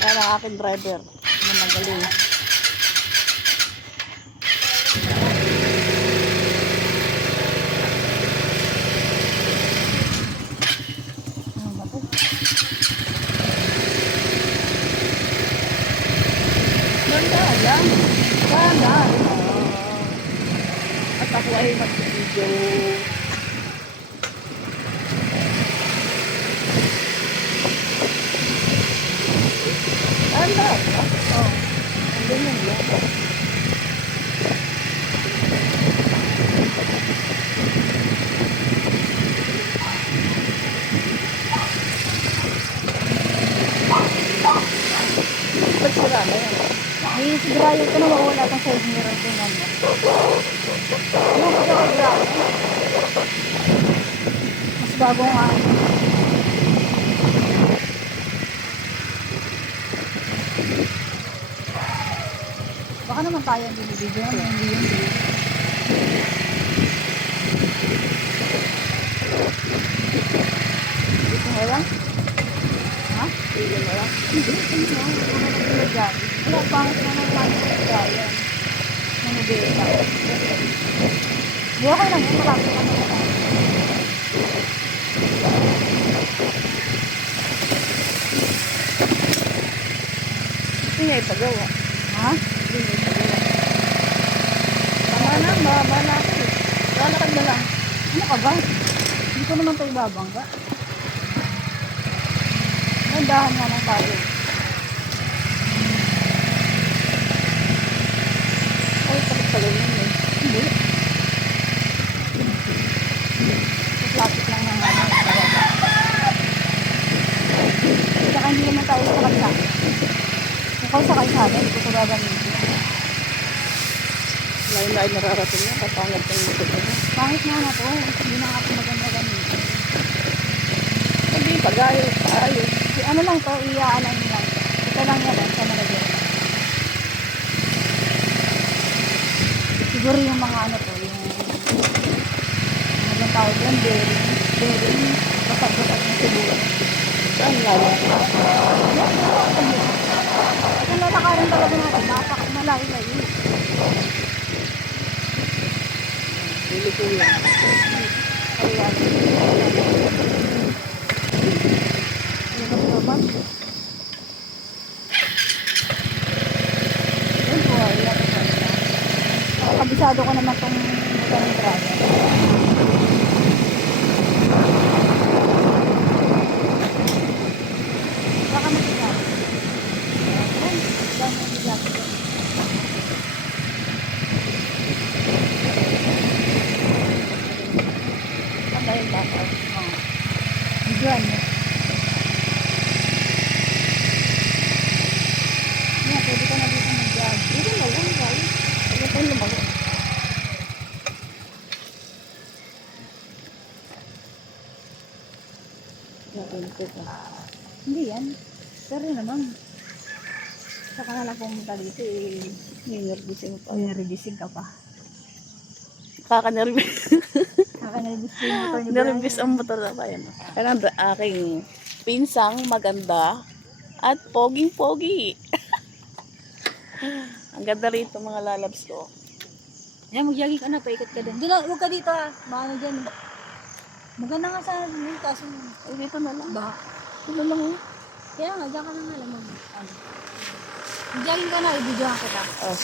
Ayan ang aking driver na magaling. Ganda lang. At ako ay mag-video. Ganda. Oh. Ang ganyan lang. Ba't sila na yan? Ay, sigurado ko na mawala kang side mirror ko nga mo. Yung pagkakagrado. Mas bago nga. Baka naman tayo ang. Hindi yun. Hindi yun. Dito na lang? Ha? Dito na lang? Hindi. Hindi na. Wala na pinagyan. Wala pangit na lang pinagyan. Manubita. Hindi okay lang yun. Malapit ka na lang. Hindi niya ipagawa. Ha? Tama na, mahaba na ako eh. Lalakad na lang. Ano ka ba? Hindi ko naman tayo babangga. Nandahan nga lang tayo. Ay, sakit pala yun eh. Hindi. Lapit lang ng ano. Saka hindi naman tayo sa kalsada. Kung ako sa kalsada, hindi ko gagamitin. Lain-lain nararating na. Kapangat ng motor ko. Pangit nga na to. Hindi na ako maganda gamitin. Hindi, pag-ayos, paayos. Si ano lang to, iyaanan nyo lang. Ito lang yan, sa malagyan. Siguro yung mga ano to, yung bang tawag yan, bearing, bearing, basag-basag na siguro. Saan lalo? Ang lalakaran talaga natin, napak malayo-layo. Hili ko yan. Ayan. Hirap naman. Yun po, naman. Kabisado ko naman tong magandang driver. Baka matigas. Ayan, dami ang bigat. Saan tayo bakal? Oo. Diyan. Yan, pwede ka na dito mag-jog. Dito na lang, guys. Ano tayo lumago? Hindi yan. Pero naman. Saka na lang pumunta dito eh. Ninervisin pa. Regising ka pa. Kakanervis. Nakanervis ko yung motor ni Nervis ang motor na ba yan? Kaya ang aking pinsang maganda at poging-pogi. ang ganda rito mga lalabs ko. Yan, mag-jogging ka na. Paikot ka din. Doon huwag ka dito ah. Maano dyan. Maganda nga sana dun. Kaso, Ay, dito na lang. baka. Dito na lang. Kaya nga, dyan ka na nga lang mag, ano. Mag-jogging ka na, ibigyan kita. Oh.